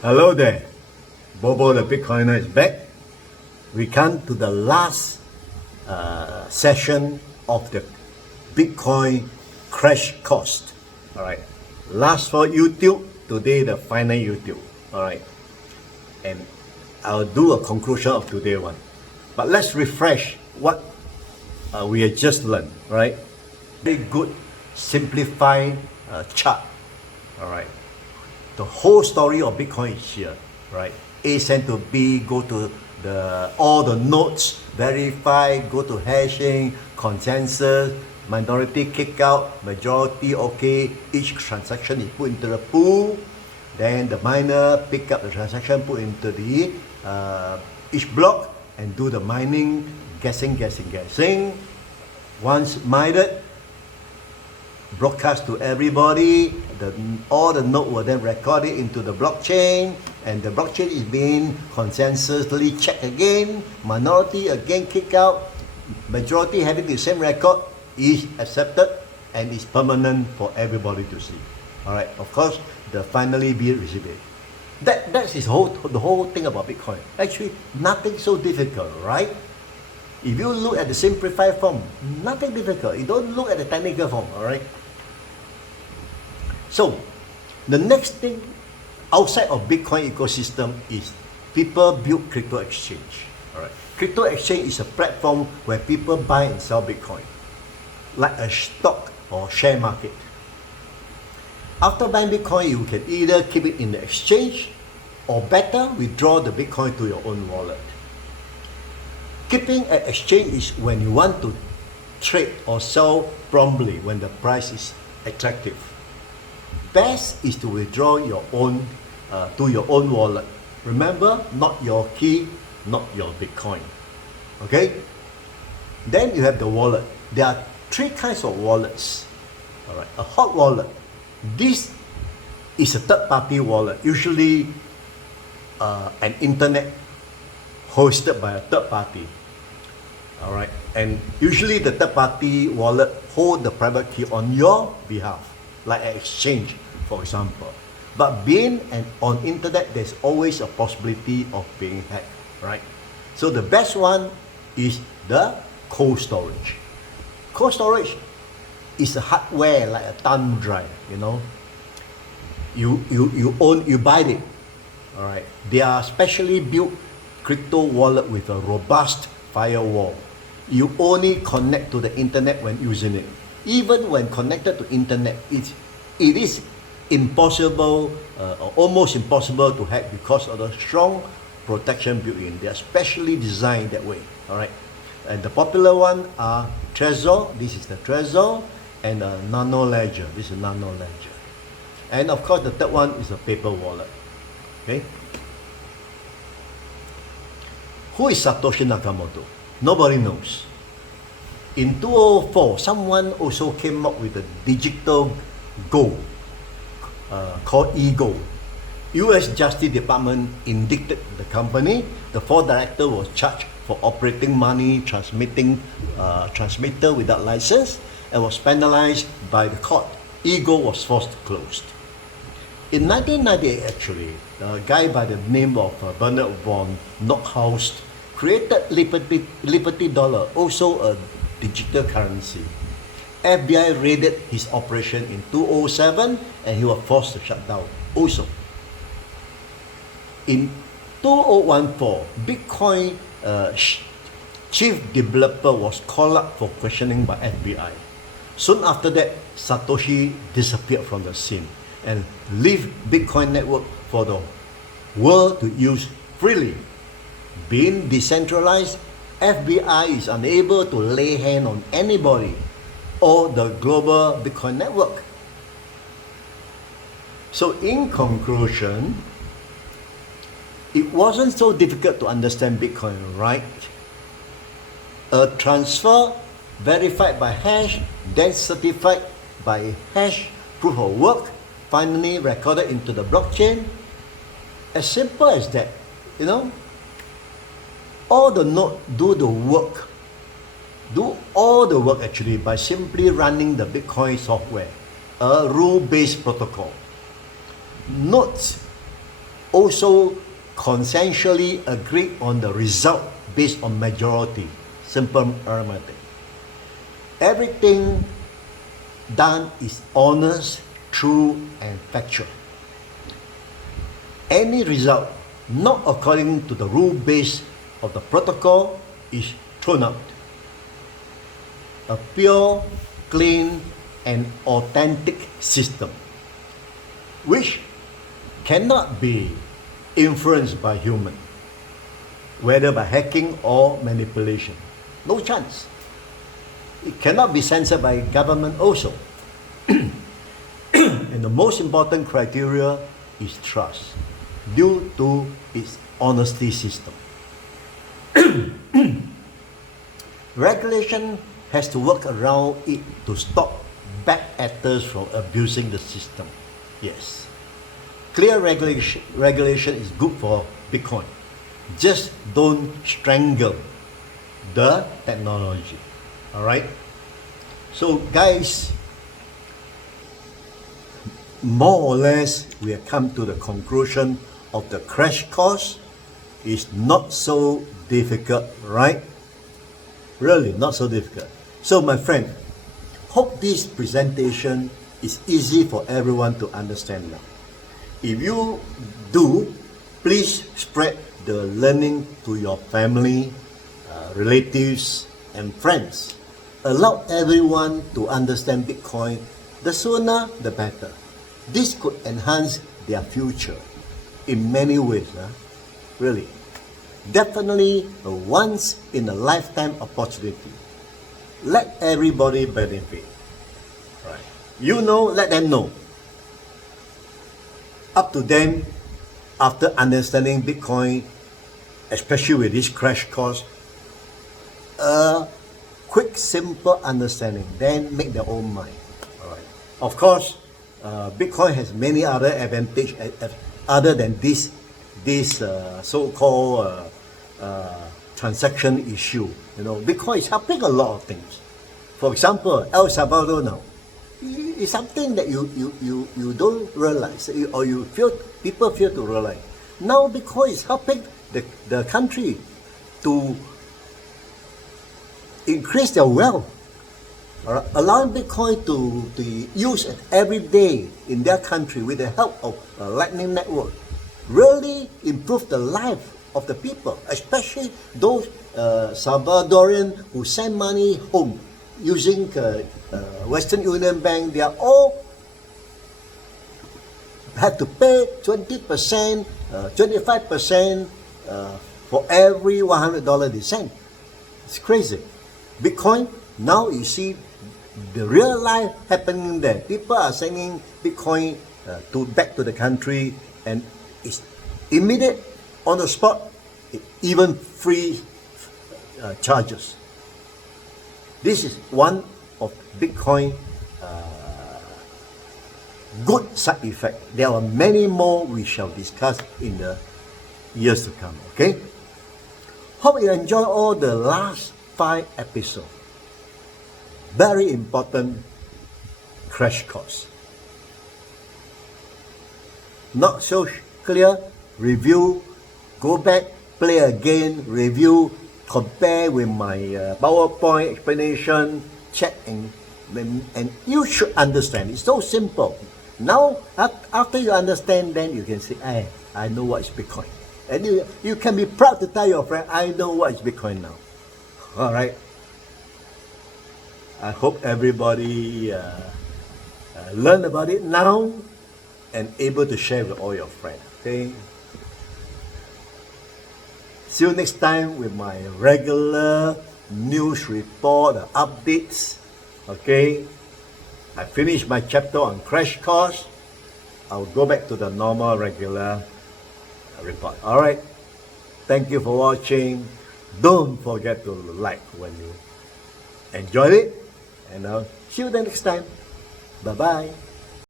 Hello there, Bobo the Bitcoiner is back. We come to the last session of the Bitcoin Crash Course. All right, last for YouTube, today the final YouTube. All right, and I'll do a conclusion of today one. But let's refresh what we have just learned. Right, very good simplified chart. All right. The whole story of Bitcoin is here, right? A sent to B, go to all the nodes, verify, go to hashing, consensus, minority kick out, majority okay, each transaction is put into the pool, then the miner pick up the transaction, put into the each block and do the mining, guessing. Once mined, broadcast to everybody, all the nodes will then record it into the blockchain, and the blockchain is being consensusly checked again, minority again kick out, majority having the same record is accepted and is permanent for everybody to see. Alright, of course, the finally be received. That's the whole thing about Bitcoin. Actually, nothing so difficult, right? If you look at the simplified form, nothing difficult. You don't look at the technical form, alright? So, the next thing outside of Bitcoin ecosystem is people build crypto exchange. Alright, crypto exchange is a platform where people buy and sell Bitcoin, like a stock or share market. After buying Bitcoin, you can either keep it in the exchange or better, withdraw the Bitcoin to your own wallet. Keeping an exchange is when you want to trade or sell promptly when the price is attractive. Best is to withdraw your own to your own wallet. Remember, not your key, not your Bitcoin. Okay? Then you have the wallet. There are three kinds of wallets. All right, a hot wallet. This is a third-party wallet, usually an internet hosted by a third party. All right, and usually the third-party wallet hold the private key on your behalf, like an exchange, for example. But being on internet, there's always a possibility of being hacked, right? So the best one is the cold storage. Cold storage is a hardware like a thumb drive, you know. You buy it, all right. They are specially built crypto wallet with a robust firewall. You only connect to the internet when using it. Even when connected to internet, it is impossible or almost impossible to hack because of the strong protection built in. They are specially designed that way. All right, and the popular one are Trezor. This is the Trezor, and Nano Ledger. This is Nano Ledger, and of course the third one is a paper wallet. Okay. Who is Satoshi Nakamoto? Nobody knows. In 2004, someone also came up with a digital gold called e-gold. U.S. Justice Department indicted the company. The 4th director was charged for operating money transmitter without license and was penalized by the court. E-gold was forced closed. In 1998, actually, a guy by the name of Bernard von Knockhausen created Liberty Dollar, also a digital currency. FBI raided his operation in 2007 and he was forced to shut down also. In 2014, Bitcoin chief developer was called up for questioning by FBI. Soon after that, Satoshi disappeared from the scene and left Bitcoin network for the world to use freely. Being decentralized, FBI is unable to lay hand on anybody or the global Bitcoin network. So in conclusion, it wasn't so difficult to understand Bitcoin, right? A transfer verified by hash, then certified by hash proof of work, finally recorded into the blockchain. As simple as that, you know. All the nodes do all the work actually by simply running the Bitcoin software, a rule-based protocol. Nodes also consensually agree on the result based on majority, simple arithmetic. Everything done is honest, true, and factual. Any result not according to the rule base of the protocol is thrown out. A pure, clean, and authentic system, which cannot be influenced by human, whether by hacking or manipulation. No chance. It cannot be censored by government also. And the most important criteria is trust, due to its honesty system. Regulation has to work around it to stop bad actors from abusing the system. Yes. Clear regulation is good for Bitcoin. Just don't strangle the technology. Alright? So guys, more or less we have come to the conclusion of the crash course. Is not so difficult, right? Really not so difficult. So my friend, hope this presentation is easy for everyone to understand now. If you do, please spread the learning to your family, relatives, and friends. Allow everyone to understand Bitcoin. The sooner, the better. This could enhance their future in many ways. Really. Definitely a once in a lifetime opportunity. Let everybody benefit. Right. You know, let them know. Up to them, after understanding Bitcoin, especially with this crash course, a quick, simple understanding, then make their own mind. All right. Of course, Bitcoin has many other advantages other than this so-called transaction issue. You know, Bitcoin is helping a lot of things. For example, El Salvador now is something that you don't realize, or people fail to realize. Now Bitcoin is helping the country to increase their wealth, allowing Bitcoin to use it every day in their country with the help of a Lightning Network. Really improve the life of the people, especially those Salvadorian who send money home using Western Union Bank. They are all have to pay 20%, 25% for every $100 they send. It's crazy. Bitcoin, now you see the real life happening there. People are sending Bitcoin back to the country, and it's immediate, on the spot, even free charges. This is one of Bitcoin good side effect. There are many more we shall discuss in the years to come. Okay? Hope you enjoy all the last 5 episodes. Very important crash course. Not so clear? Review, go back, play again, review, compare with my PowerPoint explanation, check, and you should understand. It's so simple. Now, after you understand, then you can say, I know what is Bitcoin. And you can be proud to tell your friend, I know what is Bitcoin now. All right. I hope everybody learn about it now and able to share with all your friends. Okay. See you next time with my regular news report, updates. Okay. I finished my chapter on crash course. I'll go back to the normal regular report. All right. Thank you for watching. Don't forget to like when you enjoyed it. And I'll see you the next time. Bye-bye.